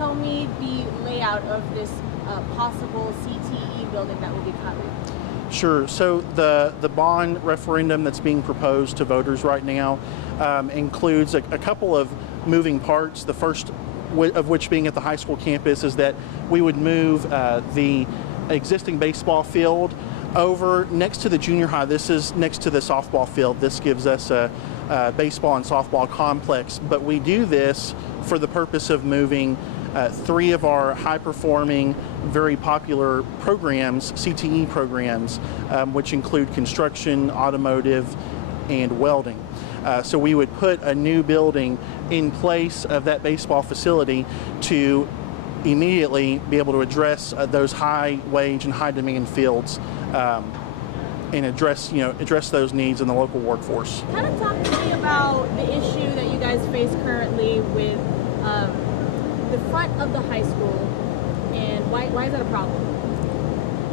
tell me the layout of this possible CTE building that will be coming? Sure. So the bond referendum that's being proposed to voters right now includes a couple of moving parts. The first of which being at the high school campus is that we would move the existing baseball field over next to the junior high. This is next to the softball field. This gives us a baseball and softball complex, but we do this for the purpose of moving 3 of our high-performing, very popular programs, CTE programs, which include construction, automotive, and welding. So we would put a new building in place of that baseball facility to immediately be able to address those high-wage and high-demand fields and address those needs in the local workforce. Kind of talk to me about the issue that you guys face currently with the front of the high school, and why is that a problem?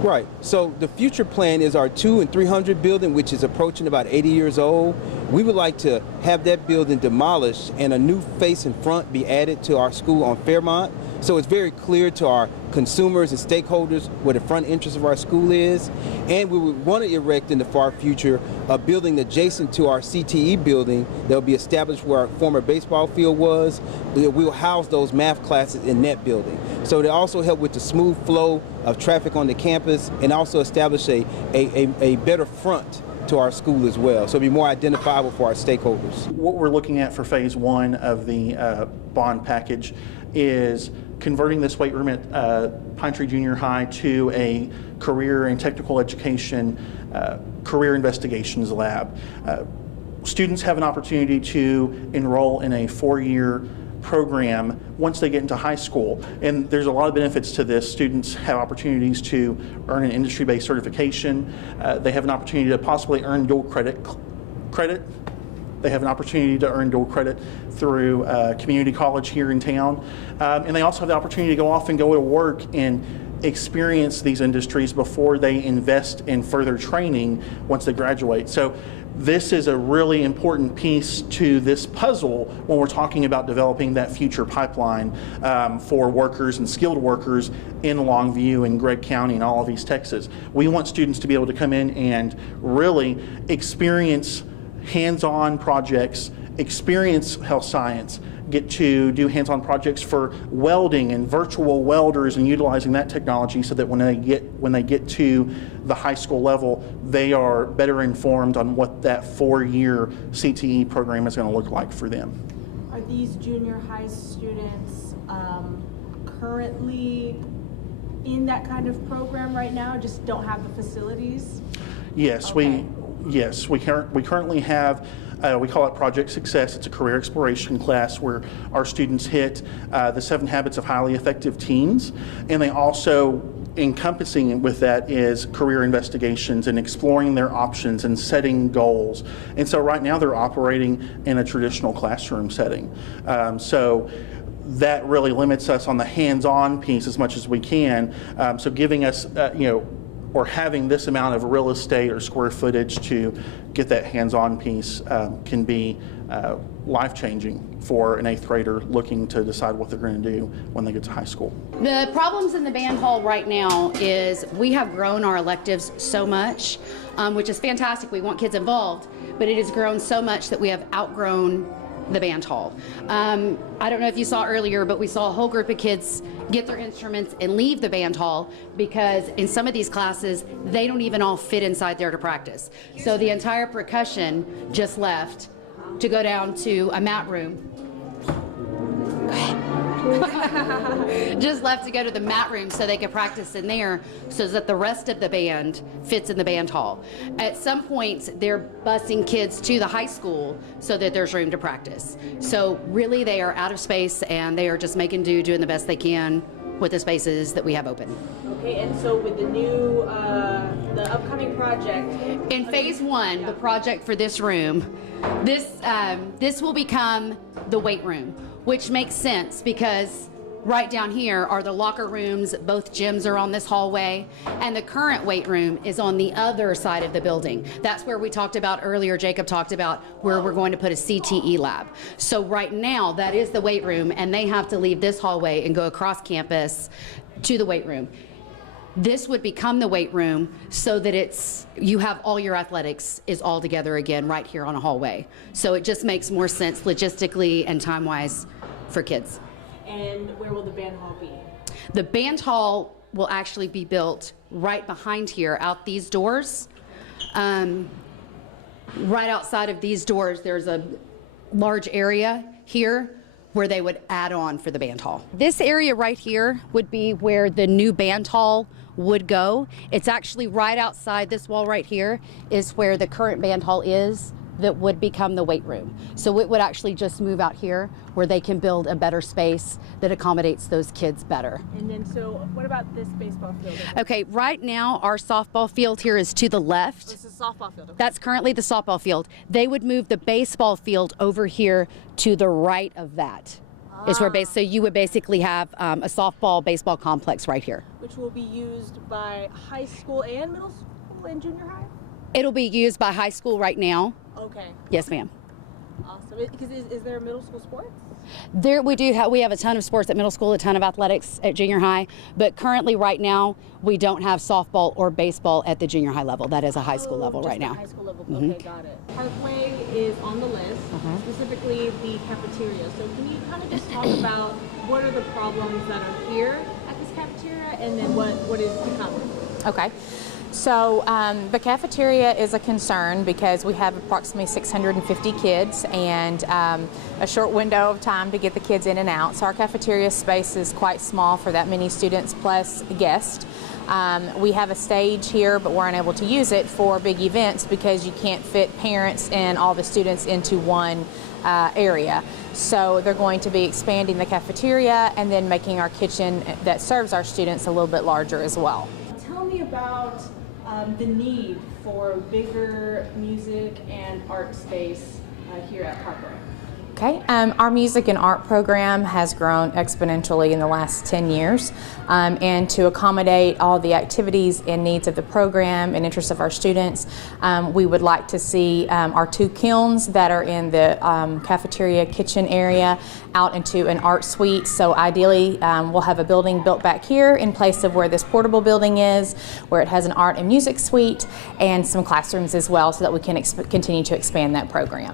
Right. So the future plan is our 200 and 300 building, which is approaching about 80 years old. We would like to have that building demolished and a new face in front be added to our school on Fairmont. So it's very clear to our consumers and stakeholders where the front entrance of our school is. And we would want to erect in the far future a building adjacent to our CTE building that will be established where our former baseball field was. We will house those math classes in that building. So they also help with the smooth flow of traffic on the campus and also establish a better front to our school as well, so it'll be more identifiable for our stakeholders. What we're looking at for phase 1 of the bond package is converting this weight room at Pine Tree Junior High to a career and technical education career investigations lab. Students have an opportunity to enroll in a 4-year program once they get into high school, and there's a lot of benefits to this. Students have opportunities to earn an industry-based certification. They have an opportunity to possibly earn dual credit. They have an opportunity to earn dual credit through community college here in town, and they also have the opportunity to go off and go to work and experience these industries before they invest in further training once they graduate. So this is a really important piece to this puzzle when we're talking about developing that future pipeline for workers and skilled workers in Longview and Gregg County and all of East Texas. We want students to be able to come in and really experience hands-on projects, experience health science, get to do hands-on projects for welding and virtual welders and utilizing that technology so that when they get to the high school level, they are better informed on what that 4-year CTE program is going to look like for them. Are these junior high students currently in that kind of program right now, just don't have the facilities? Yes, okay. we currently have, we call it Project Success. It's a career exploration class where our students hit the 7 habits of highly effective teens, and they also, encompassing with that is career investigations and exploring their options and setting goals. And so right now they're operating in a traditional classroom setting. So that really limits us on the hands-on piece as much as we can. So giving us, or having this amount of real estate or square footage to get that hands-on piece can be life-changing for an 8th grader looking to decide what they're going to do when they get to high school. The problems in the band hall right now is we have grown our electives so much, which is fantastic. We want kids involved, but it has grown so much that we have outgrown the band hall. I don't know if you saw earlier, but we saw a whole group of kids get their instruments and leave the band hall because in some of these classes, they don't even all fit inside there to practice. So the entire percussion just left to go down to a mat room. Go ahead. Just left to go to the mat room so they could practice in there so that the rest of the band fits in the band hall. At some points, they're busing kids to the high school so that there's room to practice. So really they are out of space and they are just making do, doing the best they can with the spaces that we have open. Okay, and so with the new, the upcoming project. In phase 1, the project for this room, this will become the weight room, which makes sense because Right down here are the locker rooms. Both gyms are on this hallway, and the current weight room is on the other side of the building. That's where we talked about earlier, Jacob talked about where we're going to put a CTE lab. So right now, that is the weight room, and they have to leave this hallway and go across campus to the weight room. This would become the weight room so that you have all your athletics is all together again right here on a hallway. So it just makes more sense logistically and time-wise for kids. And where will the band hall be? The band hall will actually be built right behind here, out these doors. Right outside of these doors, there's a large area here where they would add on for the band hall. This area right here would be where the new band hall would go. It's actually right outside this wall right here is where the current band hall is that would become the weight room. So it would actually just move out here where they can build a better space that accommodates those kids better. And then, so what about this baseball field? Okay, right now our softball field here is to the left. This is a softball field. Okay. That's currently the softball field. They would move the baseball field over here to the right of that. Is where so you would basically have a softball baseball complex right here. Which will be used by high school and middle school and junior high? It'll be used by high school right now. Okay. Yes, ma'am. Awesome. Because is there middle school sports? There we have a ton of sports at middle school, a ton of athletics at junior high, but currently right now we don't have softball or baseball at the junior high level. That is a high school level right now. High school level. Okay, got it. Parkway is on the list, specifically the cafeteria. So can you kind of just talk about what are the problems that are here at this cafeteria, and then what is to come? Okay. So the cafeteria is a concern because we have approximately 650 kids and a short window of time to get the kids in and out. So our cafeteria space is quite small for that many students plus guests. We have a stage here, but we're unable to use it for big events because you can't fit parents and all the students into one area. So they're going to be expanding the cafeteria and then making our kitchen that serves our students a little bit larger as well. Tell me about the need for bigger music and art space here at Parkway. Okay, our music and art program has grown exponentially in the last 10 years, and to accommodate all the activities and needs of the program and interests of our students, we would like to see our two kilns that are in the cafeteria kitchen area out into an art suite. So ideally, we'll have a building built back here in place of where this portable building is, where it has an art and music suite and some classrooms as well, so that we can continue to expand that program.